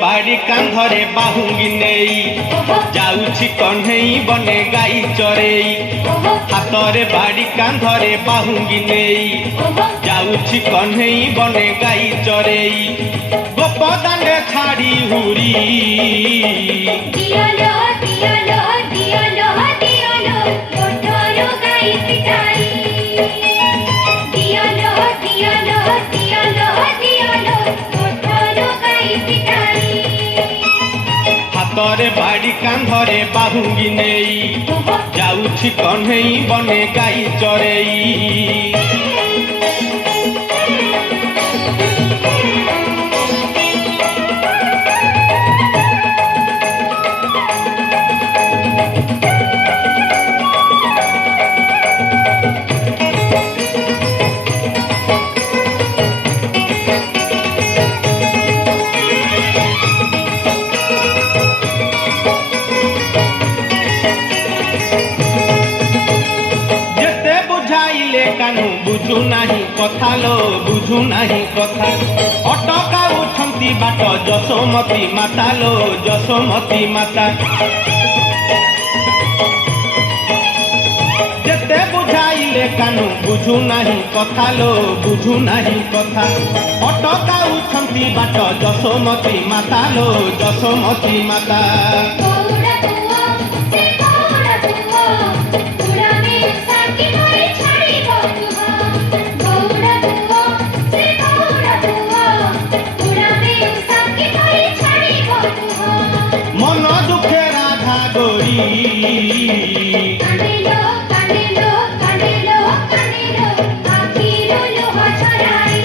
बाड़ी कांधरे बाहुंगी नेई जाउछि कन्हई बने गाई चरेई हातरे बाड़ी कांधरे बाहुंगी नेई जाउछि कन्हई बने गाई चरेई गोपदांडे छाड़ी हुरी दियालो दियालो दियालो दियालो मोटरो गाई पिटाई दियालो दियालो दियालो दियालो मोटरो गाई पिटाई हातरे बाड़ी कांधरे बाहुंगी नेई जाउछि कन्हई बने गाई चरेई बुझु नाही कथा लो बुझु नाही कथा अटका उठंती बाट जसोमती माता लो जसोमती माता जेते बुझाइले कानु बुझु नाही कथा लो बुझु नाही कथा अटका उठंती बाट जसोमती माता लो जसोमती माता मन दुखे राधा गोरी कानेलो कानेलो कानेलो कानेलो आखिरो लोहा छराई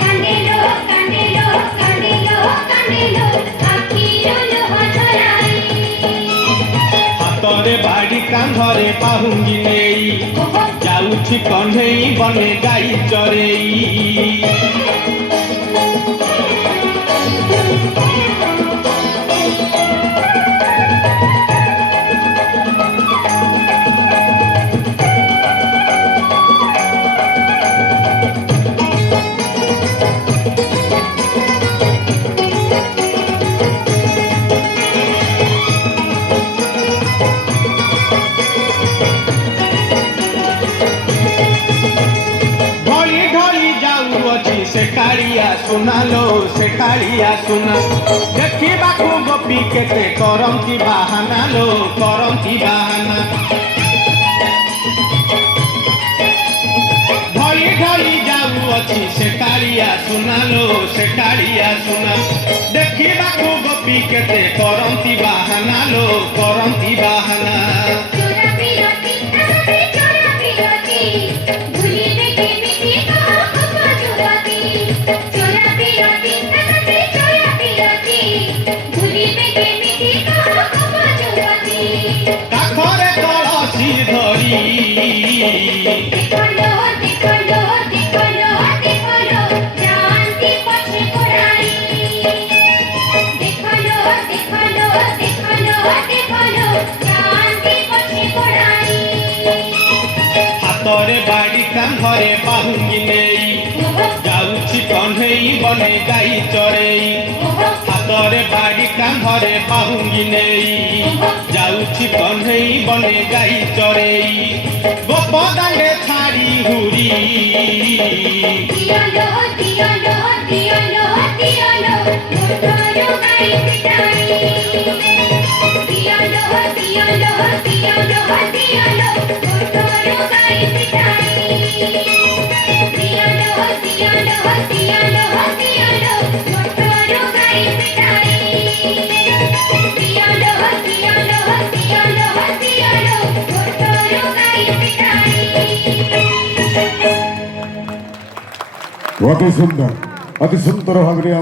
कानेलो कानेलो कानेलो कानेलो आखिरो लोहा छराई हातरे बाड़ी कांधरे बाहुंगी नेई जाउछि कन्हई बने गाई चरेई से कालिया सुनालो से कालिया सुना देखिबाकू गोपी केते करंती बाहाना लो करंती बाहाना ढली ढली जाऊअछि से कालिया सुनालो से कालिया सुना देखिबाकू गोपी केते करंती बाहाना लो करंती बाहाना काखरे कलसी धरी देखलो देखलो देखलो देखलो जानती पछे कोराई देखलो देखलो देखलो देखलो जानती पछे कोराई हातरे बाड़ी कांधरे बाहुंगी नेई जाउछि कन्हई बने गाई चरेई हातरे बाड़ी कांधरे बाहुंगी नेई जाउछि कन्हई बने गाई चरेई गोपदांडे छाड़ी हुरी दियालो दियालो दियालो दियालो मोटरो गाई पिटाई दियालो दियालो दियालो दियालो मोटरो गाई पिटाई दियालो दियालो दियालो दियालो मोटरो गाई पिटाई दियालो दियालो दियालो दियालो मोटरो गाई पिटाई अति सुंदर भाव